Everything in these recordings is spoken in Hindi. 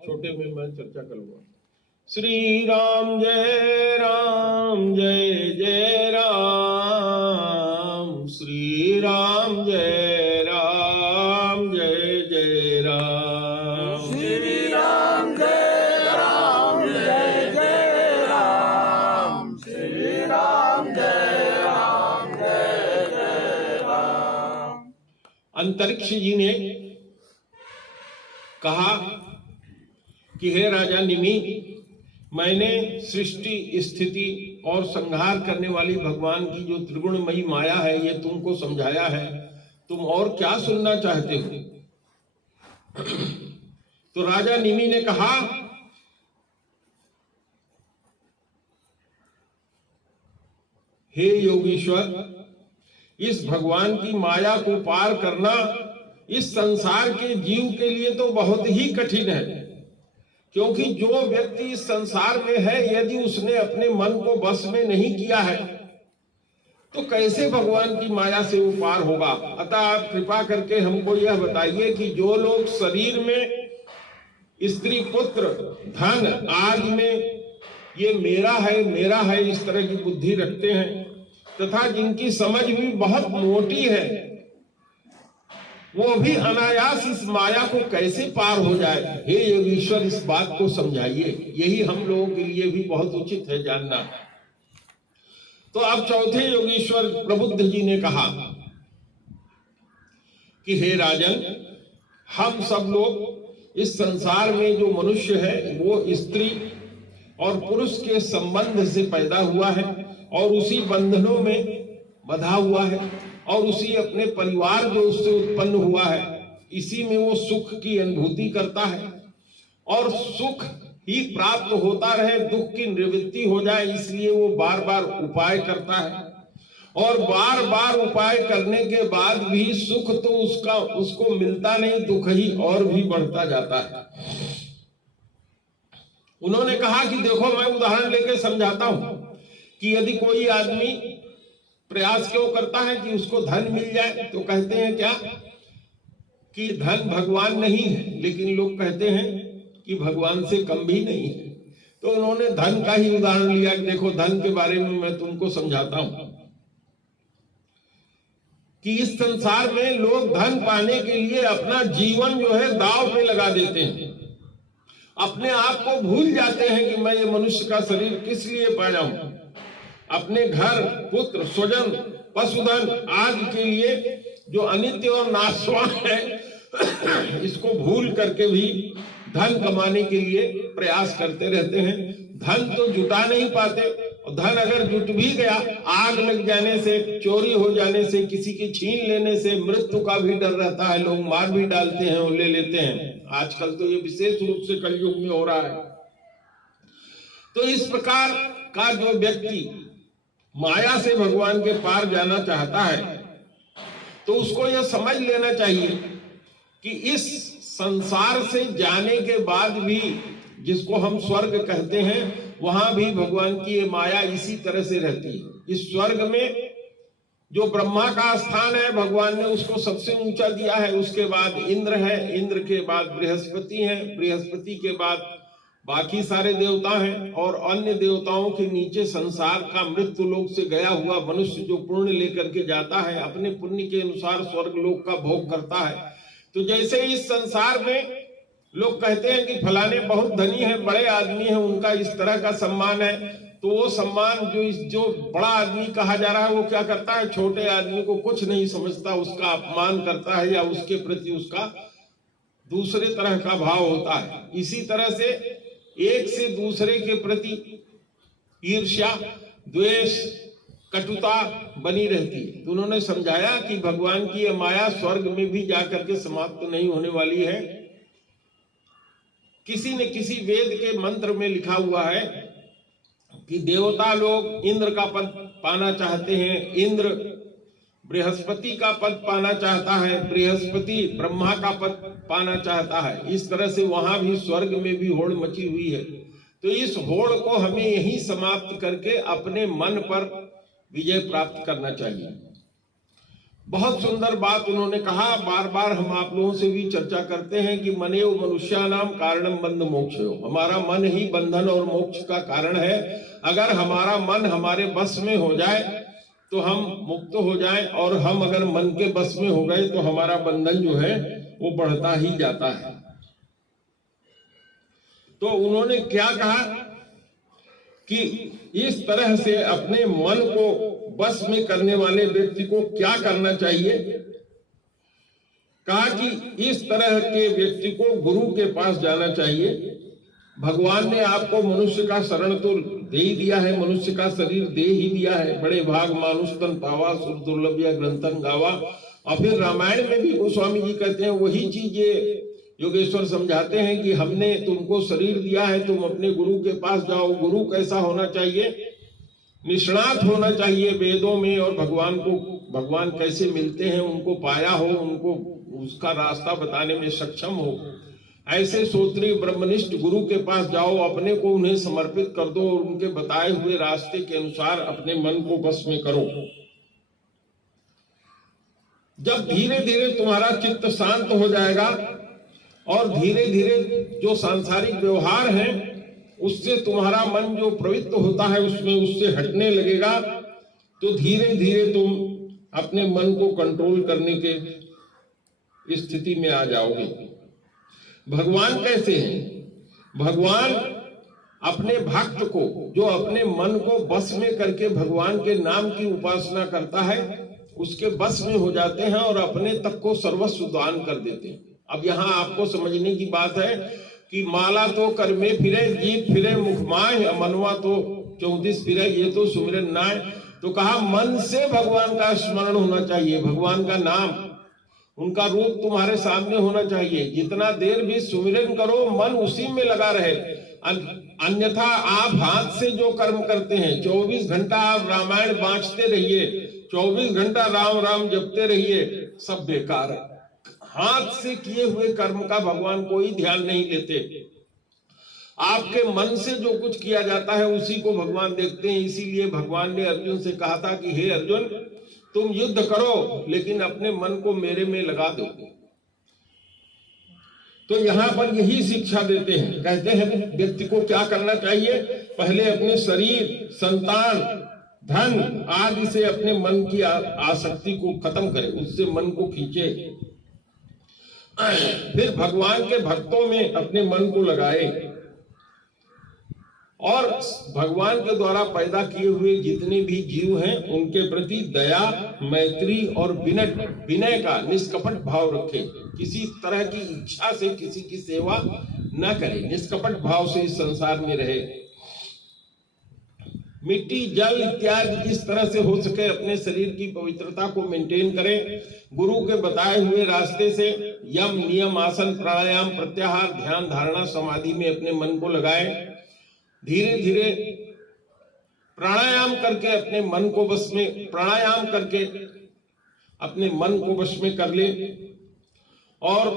छोटे में मैं चर्चा करूंगा। श्री राम जय जय राम, श्री राम जय जय राम, श्री राम जय जय राम, श्री राम जय जय राम। अंतरिक्ष जी ने कहा कि हे राजा निमि, मैंने सृष्टि स्थिति और संहार करने वाली भगवान की जो त्रिगुणमयी माया है ये तुमको समझाया है, तुम और क्या सुनना चाहते हो? तो राजा निमि ने कहा, हे योगीश्वर, इस भगवान की माया को पार करना इस संसार के जीव के लिए तो बहुत ही कठिन है, क्योंकि जो व्यक्ति इस संसार में है यदि उसने अपने मन को बस में नहीं किया है तो कैसे भगवान की माया से वो पार होगा। अतः आप कृपा करके हमको यह बताइए कि जो लोग शरीर में स्त्री पुत्र धन आदि में ये मेरा है इस तरह की बुद्धि रखते हैं तथा जिनकी समझ भी बहुत मोटी है, वो भी अनायास इस माया को कैसे पार हो जाए। हे योगीश्वर, इस बात को समझाइए, यही हम लोगों के लिए भी बहुत उचित है जानना। तो अब चौथे योगीश्वर प्रबुद्ध जी ने कहा कि हे राजन, हम सब लोग इस संसार में जो मनुष्य है वो स्त्री और पुरुष के संबंध से पैदा हुआ है और उसी बंधनों में बंधा हुआ है और उसी अपने परिवार जो उससे उत्पन्न हुआ है इसी में वो सुख की अनुभूति करता है और सुख ही प्राप्त होता रहे, दुख की निवृत्ति हो जाए, इसलिए वो बार बार उपाय करता है और बार बार उपाय करने के बाद भी सुख तो उसको मिलता नहीं, दुख ही और भी बढ़ता जाता है। उन्होंने कहा कि देखो, मैं उदाहरण लेके समझाता हूं कि यदि कोई आदमी प्रयास क्यों करता है कि उसको धन मिल जाए, तो कहते हैं क्या कि धन भगवान नहीं है, लेकिन लोग कहते हैं कि भगवान से कम भी नहीं है। तो उन्होंने धन का ही उदाहरण लिया कि देखो, धन के बारे में मैं तुमको समझाता हूं कि इस संसार में लोग धन पाने के लिए अपना जीवन जो है दांव पे लगा देते हैं, अपने आप को भूल जाते हैं कि मैं ये मनुष्य का शरीर किस लिए पाया हूं, अपने घर पुत्र स्वजन पशुधन आदि के लिए जो अनित्य और नाशवान है इसको भूल करके भी धन कमाने के लिए प्रयास करते रहते हैं। धन तो जुटा नहीं पाते और धन अगर जुट भी गया, आग लग जाने से, चोरी हो जाने से, किसी की छीन लेने से मृत्यु का भी डर रहता है, लोग मार भी डालते हैं और ले लेते हैं। आजकल तो ये विशेष रूप से कलयुग में हो रहा है। तो इस प्रकार का जो व्यक्ति माया से भगवान के पार जाना चाहता है तो उसको यह समझ लेना चाहिए कि इस संसार से जाने के बाद भी, जिसको हम स्वर्ग कहते हैं, वहां भी भगवान की ये माया इसी तरह से रहती है। इस स्वर्ग में जो ब्रह्मा का स्थान है भगवान ने उसको सबसे ऊंचा दिया है, उसके बाद इंद्र है, इंद्र के बाद बृहस्पति है, बृहस्पति के बाद बाकी सारे देवता हैं और अन्य देवताओं के नीचे संसार का मृत्यु लोक से गया हुआ मनुष्य जो पुण्य लेकर के जाता है, अपने पुण्य के अनुसार स्वर्ग लोक का भोग करता है। तो जैसे इस संसार में लोग कहते हैं कि फलाने बहुत धनी है, बड़े आदमी है, उनका इस तरह का सम्मान है, तो वो सम्मान जो बड़ा आदमी कहा जा रहा है वो क्या करता है, छोटे आदमी को कुछ नहीं समझता, उसका अपमान करता है या उसके प्रति उसका दूसरे तरह का भाव होता है। इसी तरह से एक से दूसरे के प्रति ईर्ष्या द्वेष कटुता बनी रहती है। तो उन्होंने समझाया कि भगवान की यह माया स्वर्ग में भी जाकर के समाप्त नहीं होने वाली है। किसी न किसी वेद के मंत्र में लिखा हुआ है कि देवता लोग इंद्र का पद पाना चाहते हैं, इंद्र बृहस्पति का पद पाना चाहता है, बृहस्पति ब्रह्मा का पद पाना चाहता है। इस तरह से वहां भी स्वर्ग में भी होड़ मची हुई है। तो इस होड़ को हमें यही समाप्त करके अपने मन पर विजय प्राप्त करना चाहिए। बहुत सुंदर बात उन्होंने कहा। बार बार हम आप लोगों से भी चर्चा करते हैं कि मनेव मनुष्यानाम कारणम बंध मोक्षयो, हमारा मन ही बंधन और मोक्ष का कारण है। अगर हमारा मन हमारे बस में हो जाए तो हम मुक्त हो जाएं, और हम अगर मन के बस में हो गए तो हमारा बंधन जो है वो बढ़ता ही जाता है। तो उन्होंने क्या कहा कि इस तरह से अपने मन को बस में करने वाले व्यक्ति को क्या करना चाहिए। कहा कि इस तरह के व्यक्ति को गुरु के पास जाना चाहिए। भगवान ने आपको मनुष्य का शरण तो दे ही दिया है, मनुष्य का शरीर दे ही दिया है। बड़े भाग मानुष तन पावा, सुर दुर्लभ या ग्रंथन गावा। और फिर रामायण में भी गोस्वामी जी कहते हैं वही चीज ये योगेश्वर समझाते हैं कि हमने तुमको शरीर दिया है, तुम अपने गुरु के पास जाओ। गुरु कैसा होना चाहिए? निष्णात होना चाहिए वेदों में, और भगवान को, भगवान कैसे मिलते हैं उनको पाया हो, उनको उसका रास्ता बताने में सक्षम हो। ऐसे श्रोत्रिय ब्रह्मनिष्ठ गुरु के पास जाओ, अपने को उन्हें समर्पित कर दो और उनके बताए हुए रास्ते के अनुसार अपने मन को बस में करो। जब धीरे धीरे तुम्हारा चित्त शांत हो जाएगा और धीरे धीरे जो सांसारिक व्यवहार है उससे तुम्हारा मन जो प्रवृत्त होता है उसमें उससे हटने लगेगा, तो धीरे धीरे तुम अपने मन को कंट्रोल करने के स्थिति में आ जाओगे। भगवान कैसे हैं? भगवान अपने भक्त को, जो अपने मन को बस में करके भगवान के नाम की उपासना करता है, उसके बस में हो जाते हैं और अपने तक को सर्वस्व दान कर देते हैं। अब यहाँ आपको समझने की बात है कि माला तो कर में फिरे, जीभ फिरे मुख माय, मनवा तो 34 फिरे, ये तो सुमिरन नाय। तो कहा मन से भगवान का स्मरण होना चाहिए, भगवान का नाम, उनका रूप तुम्हारे सामने होना चाहिए। जितना देर भी सुमिरन करो मन उसी में लगा रहे। अन्यथा आप हाथ से जो कर्म करते हैं, 24 घंटा आप रामायण बांचते रहिए, 24 घंटा राम राम जपते रहिए, सब बेकार है। हाथ से किए हुए कर्म का भगवान कोई ध्यान नहीं लेते। आपके मन से जो कुछ किया जाता है उसी को भगवान देखते हैं। इसीलिए भगवान ने अर्जुन से कहा था कि हे अर्जुन, तुम युद्ध करो लेकिन अपने मन को मेरे में लगा दो। तो यहाँ पर यही शिक्षा देते हैं। कहते हैं व्यक्ति को क्या करना चाहिए? पहले अपने शरीर, संतान, धन आदि से अपने मन की आसक्ति को खत्म करे, उससे मन को खींचे। फिर भगवान के भक्तों में अपने मन को लगाए और भगवान के द्वारा पैदा किए हुए जितने भी जीव हैं उनके प्रति दया, मैत्री और विनय का निष्कपट भाव रखें। किसी तरह की इच्छा से किसी की सेवा न करें, निष्कपट भाव से इस संसार में रहे। मिट्टी, जल इत्यादि जिस तरह से हो सके अपने शरीर की पवित्रता को मेंटेन करें। गुरु के बताए हुए रास्ते से यम, नियम, आसन, प्राणायाम, प्रत्याहार, ध्यान, धारणा, समाधि में अपने मन को लगाएं। धीरे धीरे प्राणायाम करके अपने मन को वश में, प्राणायाम करके अपने मन को वश में कर ले और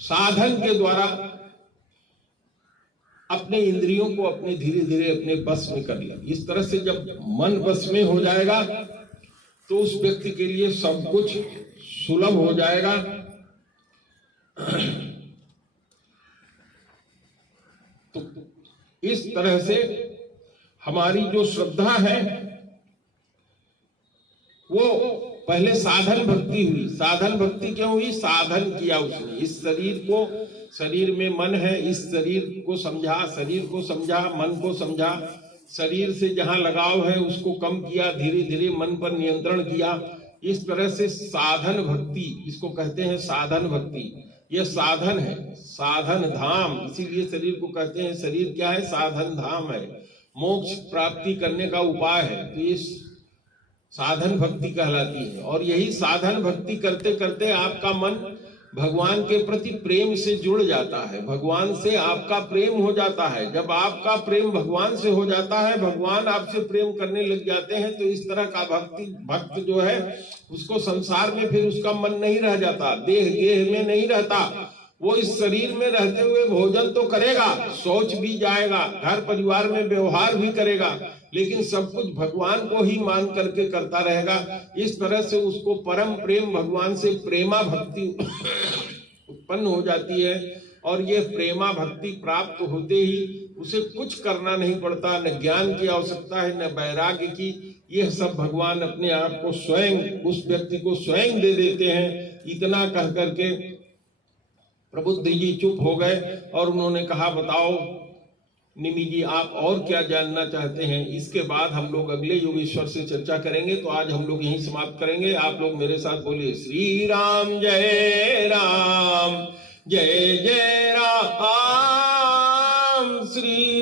साधन के द्वारा अपने इंद्रियों को अपने धीरे धीरे अपने बस में कर ले। इस तरह से जब मन बस में हो जाएगा तो उस व्यक्ति के लिए सब कुछ सुलभ हो जाएगा। तो इस तरह से हमारी जो श्रद्धा है वो पहले साधन भक्ति हुई। साधन भक्ति क्यों हुई? साधन किया उसने। इस शरीर को, शरीर में मन है, इस शरीर को समझा, शरीर को समझा, मन को समझा, शरीर से जहां लगाव है उसको कम किया, धीरे धीरे मन पर नियंत्रण किया। इस तरह से साधन भक्ति, इसको कहते हैं साधन भक्ति। यह साधन है, साधन धाम। इसीलिए शरीर को कहते हैं, शरीर क्या है? साधन धाम है, मोक्ष प्राप्ति करने का उपाय है। तो ये साधन भक्ति कहलाती है। और यही साधन भक्ति करते करते आपका मन भगवान के प्रति प्रेम से जुड़ जाता है, भगवान से आपका प्रेम हो जाता है। जब आपका प्रेम भगवान से हो जाता है, भगवान आपसे प्रेम करने लग जाते हैं, तो इस तरह का भक्त जो है उसको संसार में फिर उसका मन नहीं रह जाता, देह गेह में नहीं रहता। वो इस शरीर में रहते हुए भोजन तो करेगा, शौच भी जाएगा, घर परिवार में व्यवहार भी करेगा, लेकिन सब कुछ भगवान को ही मान करके करता रहेगा। इस तरह से उसको परम प्रेम, भगवान से प्रेमा भक्ति उत्पन्न हो जाती है। और ये प्रेमा भक्ति प्राप्त होते ही उसे कुछ करना नहीं पड़ता, न ज्ञान की आवश्यकता है न वैराग्य की। यह सब भगवान अपने आप को स्वयं उस व्यक्ति को स्वयं दे देते हैं। इतना कह करके प्रबुद्ध जी चुप हो गए और उन्होंने कहा, बताओ निमि जी, आप और क्या जानना चाहते हैं? इसके बाद हम लोग अगले योगेश्वर से चर्चा करेंगे। तो आज हम लोग यहीं समाप्त करेंगे। आप लोग मेरे साथ बोलिए, श्री राम जय राम, जय जय राम, श्री